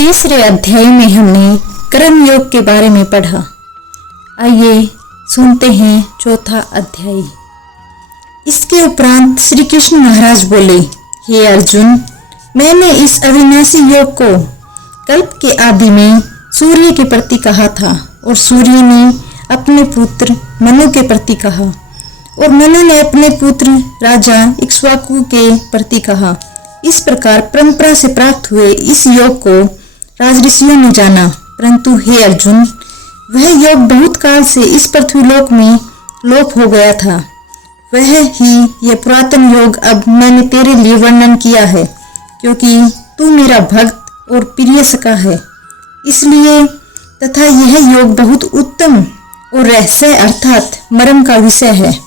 तीसरे अध्याय में हमने कर्म योग के बारे में पढ़ा। आइए सुनते हैं चौथा अध्याय। इसके उपरांत श्री कृष्ण महाराज बोले, हे अर्जुन, मैंने इस अविनाशी योग को कल्प के आदि में सूर्य के प्रति कहा था और सूर्य ने अपने पुत्र मनु के प्रति कहा और मनु ने अपने पुत्र राजा इक्ष्वाकु के प्रति कहा। इस प्रकार परंपरा से प्राप्त हुए इस योग को राजऋषियों ने जाना। परंतु हे अर्जुन, वह योग बहुत काल से इस पृथ्वी लोक में लोप हो गया था। वह ही यह पुरातन योग अब मैंने तेरे लिए वर्णन किया है, क्योंकि तू मेरा भक्त और प्रिय सखा है, इसलिए तथा यह योग बहुत उत्तम और रहस्य अर्थात मर्म का विषय है।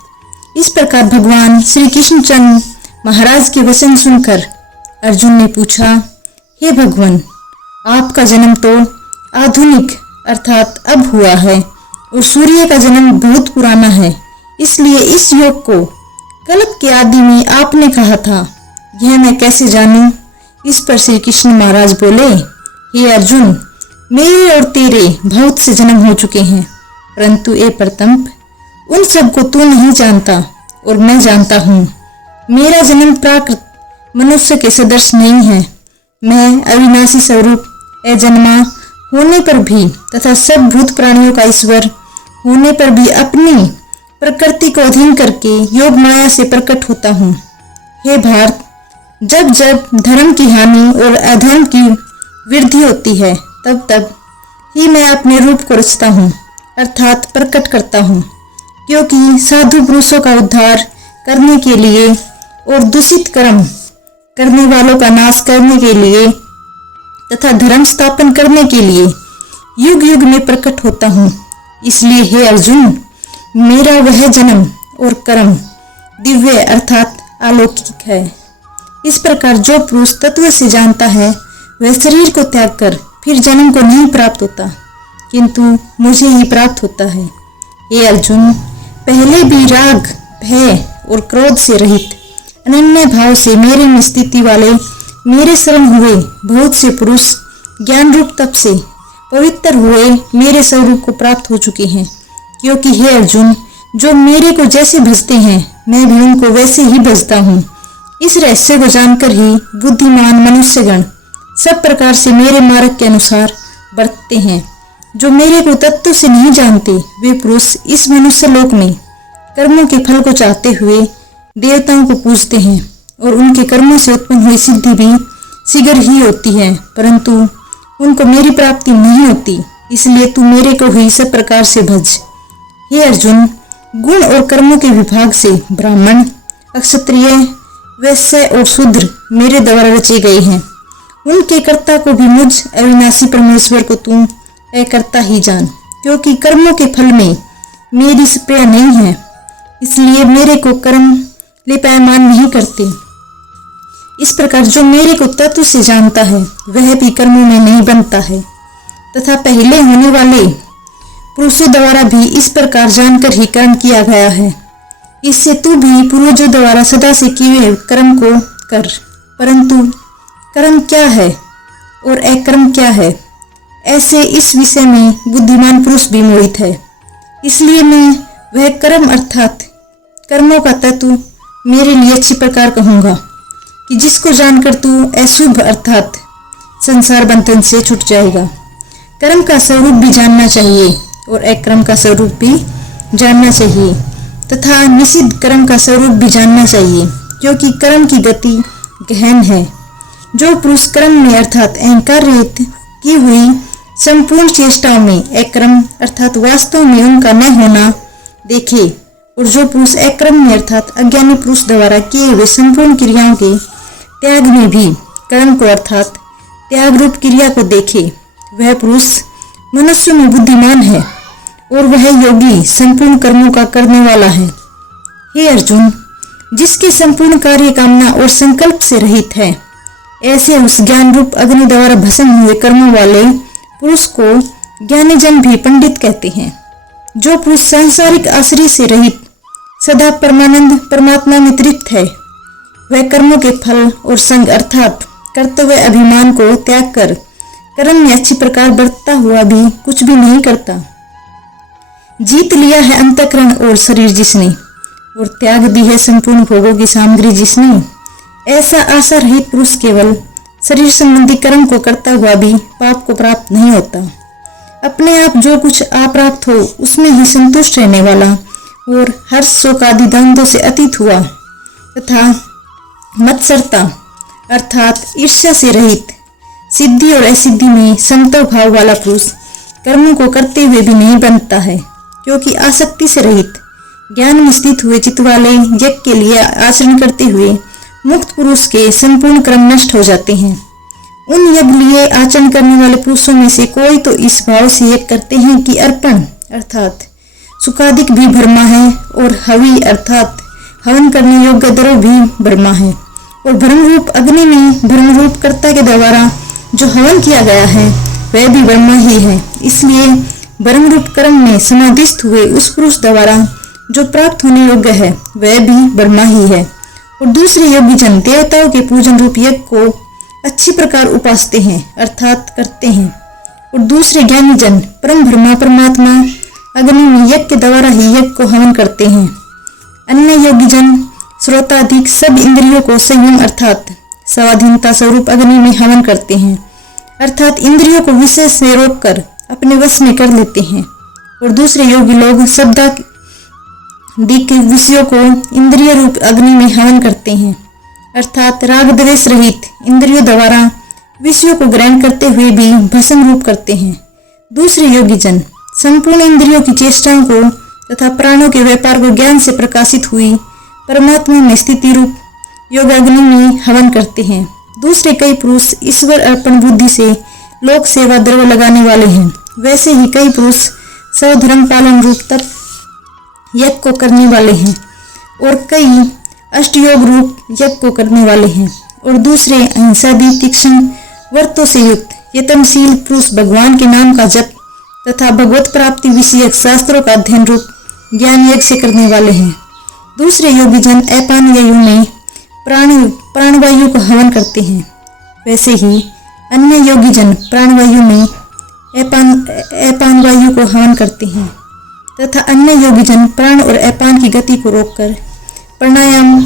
इस प्रकार भगवान श्री कृष्णचंद्र महाराज के वचन सुनकर अर्जुन ने पूछा, हे भगवान, आपका जन्म तो आधुनिक अर्थात अब हुआ है और सूर्य का जन्म बहुत पुराना है, इसलिए इस योग को कल्प के आदि में आपने कहा था, यह मैं कैसे जानूं? इस पर श्री कृष्ण महाराज बोले, हे अर्जुन, मेरे और तेरे बहुत से जन्म हो चुके हैं, परंतु ए प्रतंप, उन सब को तू नहीं जानता और मैं जानता हूँ। मेरा जन्म प्राकृत मनुष्य के सदृश नहीं है। मैं अविनाशी स्वरूप अजन्मा होने पर भी तथा सब भूत प्राणियों का ईश्वर होने पर भी अपनी प्रकृति को अधीन करके योग माया से प्रकट होता हूँ। हे भारत, जब जब धर्म की हानि और अधर्म की वृद्धि होती है, तब तब ही मैं अपने रूप को रचता हूँ अर्थात प्रकट करता हूँ, क्योंकि साधु पुरुषों का उद्धार करने के लिए और दूषित कर्म करने वालों का नाश करने के लिए तथा धर्म स्थापन करने के लिए युग युग में प्रकट होता हूँ। इसलिए हे अर्जुन, मेरा वह जन्म और कर्म दिव्य अर्थात अलौकिक है। इस प्रकार जो पुरुष तत्व से जानता है, वह शरीर को त्याग कर फिर जन्म को नहीं प्राप्त होता, किंतु मुझे ही प्राप्त होता है। हे अर्जुन, पहले भी राग, भय और क्रोध से रहित अनन्य भाव से मेरे में स्थिति वाले मेरे शरण हुए बहुत से पुरुष ज्ञान रूप तप से पवित्र हुए मेरे स्वरूप को प्राप्त हो चुके हैं। क्योंकि हे अर्जुन, जो मेरे को जैसे भजते हैं, मैं भी उनको वैसे ही भजता हूँ। इस रहस्य को जानकर ही बुद्धिमान मनुष्यगण सब प्रकार से मेरे मार्ग के अनुसार बरतते हैं। जो मेरे को तत्व से नहीं जानते, वे पुरुष इस मनुष्य लोक में कर्मों के फल को चाहते हुए देवताओं को पूजते हैं और उनके कर्मों से उत्पन्न हुई सिद्धि भी शीघ्र ही होती है, परंतु उनको मेरी प्राप्ति नहीं होती। इसलिए तू मेरे को ही सब प्रकार से भज। हे अर्जुन, गुण और कर्मों के विभाग से ब्राह्मण, क्षत्रिय, वैश्य और शूद्र मेरे द्वारा रचे गए हैं। उनके कर्ता को भी मुझ अविनाशी परमेश्वर को तू अकर्ता ही जान, क्योंकि कर्मों के फल में मेरी स्प्रिया नहीं है, इसलिए मेरे को कर्म लिपायमान नहीं करते। इस प्रकार जो मेरे को तत्व से जानता है, वह भी कर्मों में नहीं बनता है, तथा पहले होने वाले पुरुषों द्वारा भी इस प्रकार जानकर ही कर्म किया गया है। इससे तू भी पूर्वजों द्वारा सदा से किए हुए कर्म को कर। परंतु कर्म क्या है और अकर्म क्या है, ऐसे इस विषय में बुद्धिमान पुरुष भी मोहित है। इसलिए मैं वह कर्म अर्थात कर्मों का तत्व मेरे लिए अच्छी प्रकार कहूँगा कि जिसको जानकर तू अशुभ अर्थात संसार बंधन से छूट जाएगा। कर्म का स्वरूप भी जानना चाहिए और अकर्म का स्वरूप भी जानना चाहिए तथा निषिद्ध कर्म का स्वरूप भी जानना चाहिए, क्योंकि कर्म की गति गहन है। जो पुरुष कर्म में अर्थात अहंकार रहित की हुई संपूर्ण चेष्टाओं में अकर्म अर्थात वास्तव में उनका न होना देखे, और जो पुरुष अकर्म में अर्थात अज्ञानी पुरुष द्वारा किए हुए संपूर्ण क्रियाओं के त्याग में भी कर्म को अर्थात त्याग रूप क्रिया को देखे, वह पुरुष मनुष्य में बुद्धिमान है और वह योगी संपूर्ण कर्मों का करने वाला है। हे अर्जुन, जिसके संपूर्ण कार्य कामना और संकल्प से रहित है, ऐसे उस ज्ञान रूप अग्नि द्वारा भस्म हुए कर्मों वाले पुरुष को ज्ञानी जन भी पंडित कहते हैं। जो पुरुष सांसारिक आश्रय से रहित सदा परमानंद परमात्मा में तृप्त है, वह कर्मों के फल और संग अर्थात कर्तव्य अभिमान को त्याग कर कर्म में अच्छी प्रकार बरतता हुआ भी कुछ भी नहीं करता। जीत लिया है अंतःकरण और शरीर जिसने, और त्याग दी है संपूर्ण भोगों की सामग्री जिसने, ऐसा आशा रहित पुरुष केवल शरीर संबंधी कर्म को करता हुआ भी पाप को प्राप्त नहीं होता। अपने आप जो कुछ अप्राप्त हो उसमें ही संतुष्ट रहने वाला और हर्ष शोक आदि द्वंद्वों से अतीत हुआ तथा मत्सरता अर्थात ईर्ष्या से रहित, सिद्धि और असिद्धि में समत्व भाव वाला पुरुष कर्मों को करते हुए भी नहीं बनता है, क्योंकि आसक्ति से रहित ज्ञान में स्थित हुए चित्त वाले यज्ञ के लिए आचरण करते हुए मुक्त पुरुष के संपूर्ण कर्म नष्ट हो जाते हैं। उन यज्ञ लिए आचरण करने वाले पुरुषों में से कोई तो इस भाव से यज्ञ करते हैं कि अर्पण अर्थात सुखादिक भी ब्रह्मा है और हवि अर्थात हवन करने योग्य द्रव्य भी ब्रह्मा है, और ब्रह्मरूप अग्नि में ब्रह्मरूप कर्ता के द्वारा जो हवन किया गया है वह भी ब्रह्मा ही है। इसलिए ब्रह्मरूप कर्म में समाधिस्थ हुए उस पुरुष द्वारा जो प्राप्त होने योग्य है वह भी ब्रह्मा ही है। और दूसरे योगी जन देवताओं के पूजन रूप यज्ञ को अच्छी प्रकार उपासते हैं अर्थात करते हैं, और दूसरे ज्ञानी जन परम ब्रह्मा परमात्मा अग्नि में यज्ञ के द्वारा ही यज्ञ को हवन करते हैं। अन्य योगी जन श्रोताधिक सब इंद्रियों को संयम अर्थात स्वाधीनता स्वरूप अग्नि में हवन करते हैं, अर्थात इंद्रियों को विषय से रोककर अपने वश में कर लेते हैं। और दूसरे योगी लोग शब्दादि के विषयों को इंद्रिय रूप अग्नि में हवन करते हैं, अर्थात राग द्वेष रहित इंद्रियों द्वारा विषयों को ग्रहण करते हुए भी भस्म रूप करते हैं। दूसरे योगी जन संपूर्ण इंद्रियों की चेष्टाओं को तथा प्राणों के व्यापार को ज्ञान से प्रकाशित हुई परमात्मा में स्थिति रूप योग अग्नि में हवन करते हैं। दूसरे कई पुरुष ईश्वर अर्पण बुद्धि से लोक सेवा द्रव्य लगाने वाले हैं, वैसे ही कई पुरुष स्वधर्म पालन रूप तप यज्ञ को करने वाले हैं, और कई अष्टयोग रूप यज्ञ को करने वाले हैं, और दूसरे अहिंसादि तीक्ष्ण व्रतों से युक्त यतनशील पुरुष भगवान के नाम का जप तथा भगवत प्राप्ति विषयक शास्त्रों का अध्ययन रूप ज्ञान यज्ञ से करने वाले हैं। दूसरे योगी जन अपान वायु में प्राणवायु को हवन करते हैं, वैसे ही अन्य योगी जन प्राणवायु में अपान वायु को हवन करते हैं, तथा अन्य योगी जन प्राण और अपान की गति को रोककर प्राणायाम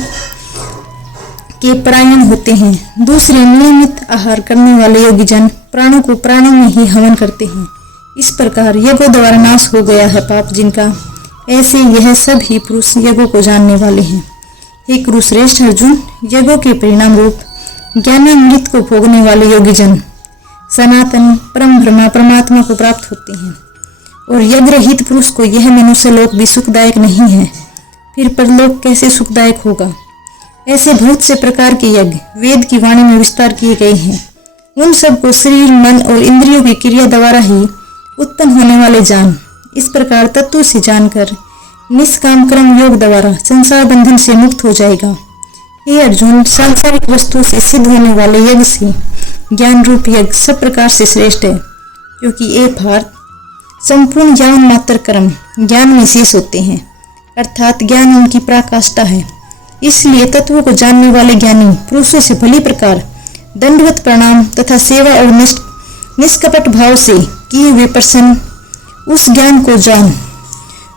के परायण होते हैं। दूसरे नियमित आहार करने वाले योगी जन प्राणों को प्राणों में ही हवन करते हैं। इस प्रकार यज्ञों द्वारा नाश हो गया है पाप जिनका, ऐसे यह सब ही पुरुष यज्ञों को जानने वाले हैं। हे कुरुश्रेष्ठ अर्जुन, यज्ञों के परिणाम रूप ज्ञानामृत को भोगने वाले योगी जन सनातन परम ब्रह्मा परमात्मा को प्राप्त होते हैं, और यज्ञ रहित पुरुष को यह मनुष्य लोक भी सुखदायक नहीं है, फिर परलोक कैसे सुखदायक होगा। ऐसे बहुत से प्रकार के यज्ञ वेद की वाणी में विस्तार किए गए हैं। उन सब को शरीर मन और इंद्रियों की क्रिया द्वारा ही उत्पन्न होने वाले जान, इस प्रकार तत्व से जानकर निष्काम कर्म योग द्वारा संसार बंधन से मुक्त हो जाएगा। हे अर्जुन, सांसारिक वस्तु से सिद्ध होने वाले यज्ञ से ज्ञान रूप यज्ञ सब प्रकार से श्रेष्ठ है, क्योंकि ये भार संपूर्ण ज्ञान मात्र कर्म ज्ञान में शेष होते हैं, अर्थात ज्ञान उनकी पराकाष्ठा है। इसलिए तत्वों को जानने वाले ज्ञानी पुरुषों से भली प्रकार दंडवत प्रणाम तथा सेवा और निष्कपट भाव से किए हुए प्रसन्न उस ज्ञान को जान।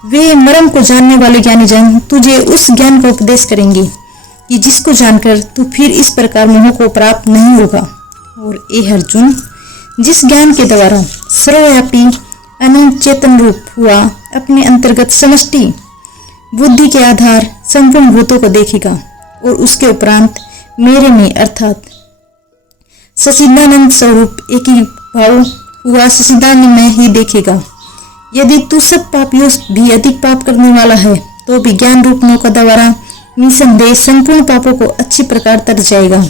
वे मर्म को जानने वाले ज्ञानी जन तुझे उस ज्ञान का उपदेश करेंगे कि जिसको जानकर तू फिर इस प्रकार मोह को प्राप्त नहीं होगा। और ए अर्जुन, जिस ज्ञान के द्वारा सर्वव्यापी अनंत चेतन रूप हुआ अपने अंतर्गत समष्टि बुद्धि के आधार संपूर्ण भूतों को देखेगा, और उसके उपरांत मेरे में अर्थात सच्चिदानंद स्वरूप एक ही भाव हुआ सच्चिदानंद में ही देखेगा। यदि तू सब पापियों भी अधिक पाप करने वाला है तो भी ज्ञान रूप मोह का द्वारा निसंदेह संपूर्ण पापों को अच्छी प्रकार तर जाएगा।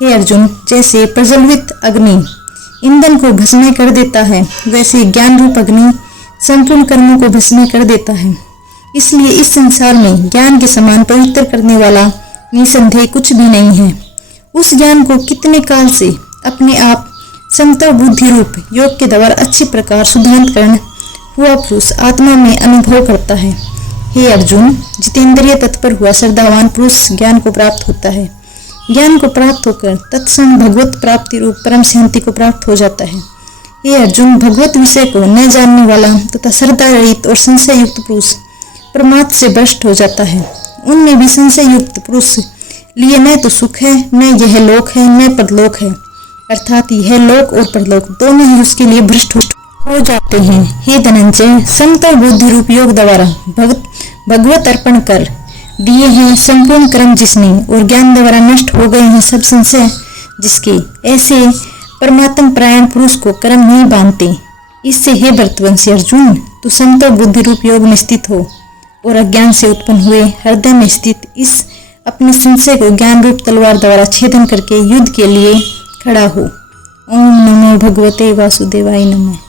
हे अर्जुन, जैसे प्रज्वलित अग्नि ईंधन को भस्म कर देता है, वैसे ज्ञान रूप अग्नि संपूर्ण कर्मों को भस्म कर देता है। इसलिए इस संसार में ज्ञान के समान पवित्र करने वाला निसंदेह कुछ भी नहीं है। उस ज्ञान को कितने काल से अपने आप समता बुद्धि रूप योग के द्वारा अच्छी प्रकार शुद्धांतकरण हुआ पुरुष आत्मा में अनुभव करता है। हे अर्जुन, जितेंद्रिय तत्पर हुआ श्रद्धावान पुरुष ज्ञान को प्राप्त होता है। ज्ञान को प्राप्त होकर तत्क्षण भगवत प्राप्ति रूप परम शांति को प्राप्त हो जाता है। हे अर्जुन, भगवत विषय को न जानने वाला तथा श्रद्धा रहित और संशय युक्त पुरुष परमात्मा से भ्रष्ट हो जाता है। उनमें भी संशय युक्त पुरुष लिए न तो सुख है, न यह लोक है, न परलोक है, अर्थात यह लोक और परलोक दोनों ही उसके लिए भ्रष्ट हो जाते हैं। हे धनंजय, समता बुद्धि रूप योग द्वारा भगवत अर्पण कर दिए हैं संपूर्ण कर्म जिसने, और ज्ञान द्वारा नष्ट हो गए हैं सब संशय जिसके। ऐसे परमात्म प्रायण पुरुष को कर्म नहीं बांधते। इससे हे भरतवंशी अर्जुन, तू समता बुद्धि रूप योग में स्थित हो और अज्ञान से उत्पन्न हुए हृदय में स्थित इस अपने संशय को ज्ञान रूप तलवार द्वारा छेदन करके युद्ध के लिए खड़ा हो। ओम नमो भगवते वासुदेवाय नमः।